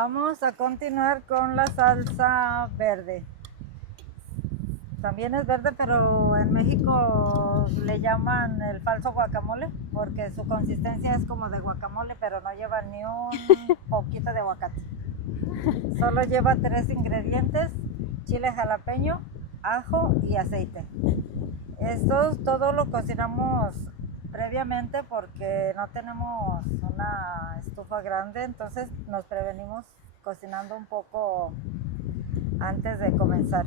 Vamos a continuar con la salsa verde. También es verde, pero en México le llaman el falso guacamole porque su consistencia es como de guacamole, pero no lleva ni un poquito de aguacate. Solo lleva 3 ingredientes: chile jalapeño, ajo y aceite. Esto todo lo cocinamos previamente porque no tenemos una estufa grande, entonces nos prevenimos cocinando un poco antes de comenzar.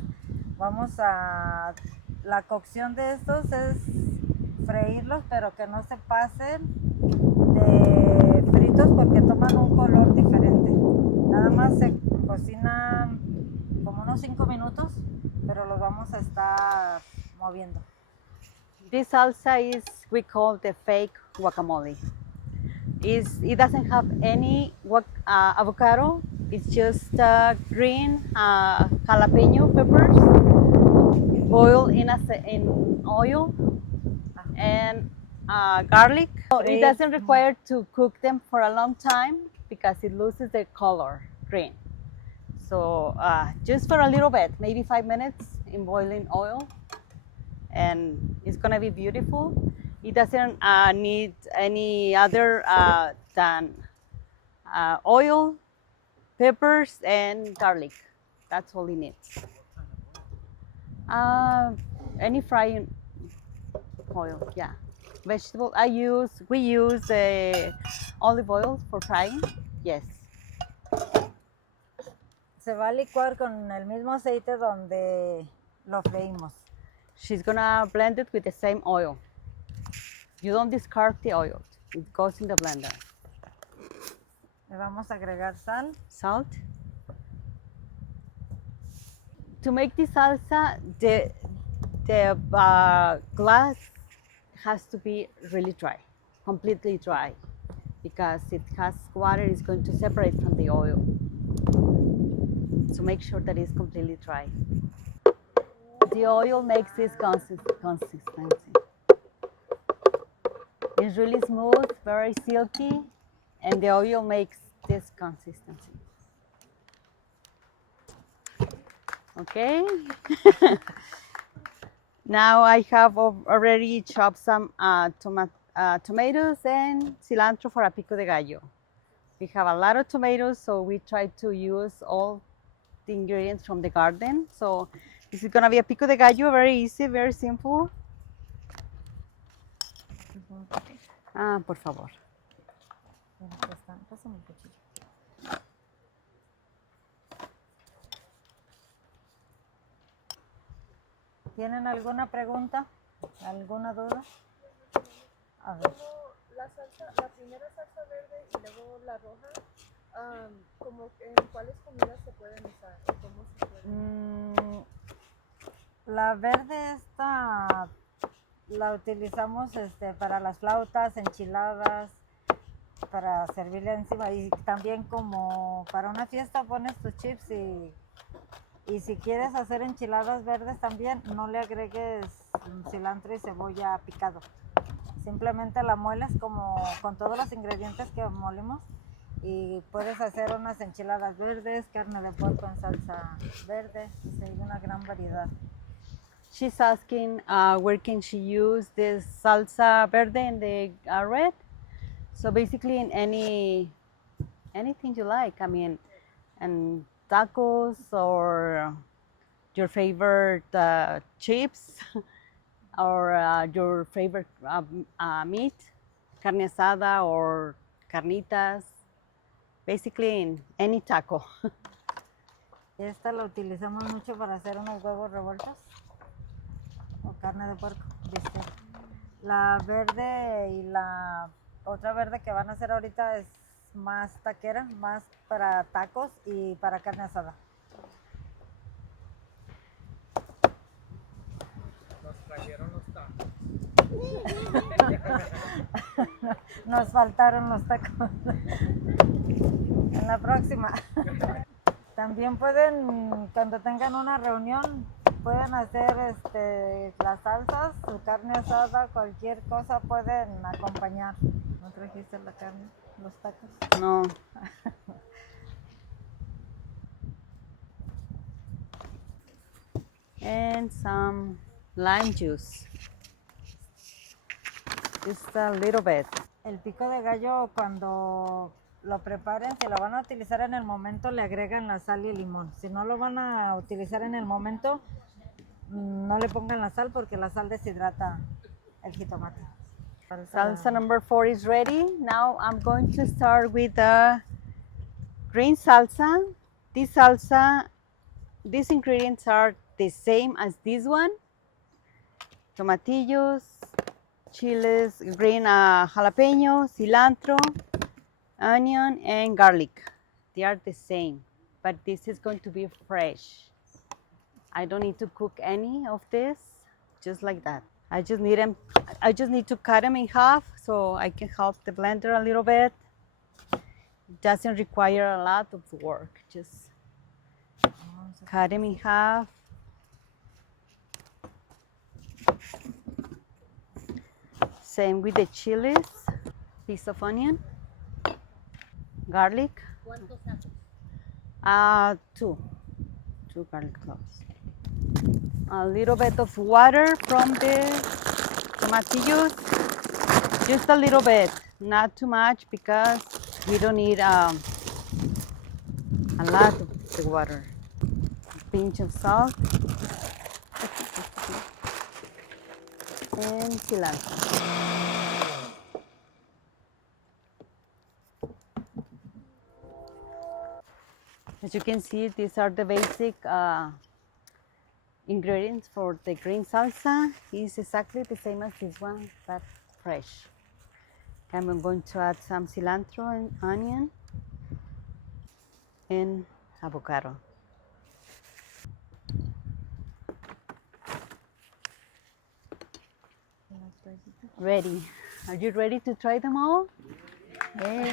La cocción de estos es freírlos, pero que no se pasen de fritos porque toman un color diferente. Nada más se cocinan como unos 5 minutos, pero los vamos a estar moviendo. This salsa is, we call the fake guacamole. It doesn't have any avocado. It's just green jalapeno peppers boiled in oil and garlic. It doesn't require to cook them for a long time because it loses the color green. So just for a little bit, maybe 5 minutes in boiling oil, and it's gonna be beautiful. It doesn't need any other than oil, peppers, and garlic. That's all it needs. Any frying oil, yeah. Vegetable, we use olive oil for frying, yes. Se va a licuar con el mismo aceite donde lo freímos. She's gonna blend it with the same oil. You don't discard the oil, it goes in the blender. Le vamos a agregar sal. Salt. To make this salsa, the glass has to be really dry, completely dry, because it has water is going to separate from the oil. So make sure that it's completely dry. The oil makes this consistency. It's really smooth, very silky, and the oil makes this consistency. Okay. Now I have already chopped some tomatoes and cilantro for a pico de gallo. We have a lot of tomatoes, so we try to use all the ingredients from the garden. So this is gonna be a pico de gallo, very easy, very simple. Por favor. Pásame el cuchillo. ¿Tienen alguna pregunta? ¿Alguna duda? A ver. La primera salsa verde y luego la roja, como en cuáles comidas se pueden usar o cómo se pueden. La verde esta la utilizamos para las flautas, enchiladas, para servirle encima, y también como para una fiesta pones tus chips y si quieres hacer enchiladas verdes también no le agregues cilantro y cebolla picado. Simplemente la mueles como con todos los ingredientes que molimos y puedes hacer unas enchiladas verdes, carne de puerco en salsa verde, hay una gran variedad. She's asking where can she use this salsa verde and the red. So basically in anything you like. I mean, and tacos or your favorite chips or your favorite meat, carne asada or carnitas. Basically in any taco. Esta la utilizamos mucho para hacer unos huevos revueltos o carne de puerco, ¿viste? La verde y la otra verde que van a hacer ahorita es más taquera, más para tacos y para carne asada. Nos trajeron los tacos. Nos faltaron los tacos. En la próxima. También pueden, cuando tengan una reunión, pueden hacer las salsas, su carne asada, cualquier cosa pueden acompañar. ¿No trajiste la carne, los tacos? No. and some lime juice. Just a little bit. El pico de gallo, cuando lo preparen, si lo van a utilizar en el momento, le agregan la sal y el limón. Si no lo van a utilizar en el momento, no le pongan la sal porque la sal deshidrata el jitomate. Salsa number 4 is ready. Now I'm going to start with the green salsa. This salsa, these ingredients are the same as this one. Tomatillos, chiles, green jalapeno, cilantro, onion, and garlic. They are the same, but this is going to be fresh. I don't need to cook any of this, just like that. I just need to cut them in half so I can help the blender a little bit. It doesn't require a lot of work. Just cut them in half. Same with the chilies, piece of onion, garlic. Two garlic cloves. A little bit of water from the tomatillos, just a little bit, not too much because we don't need a lot of the water. A pinch of salt and cilantro. As you can see, these are the basic ingredients for the green salsa. It's exactly the same as this one, but fresh. I'm going to add some cilantro and onion and avocado. Ready. Are you ready to try them all? Yeah.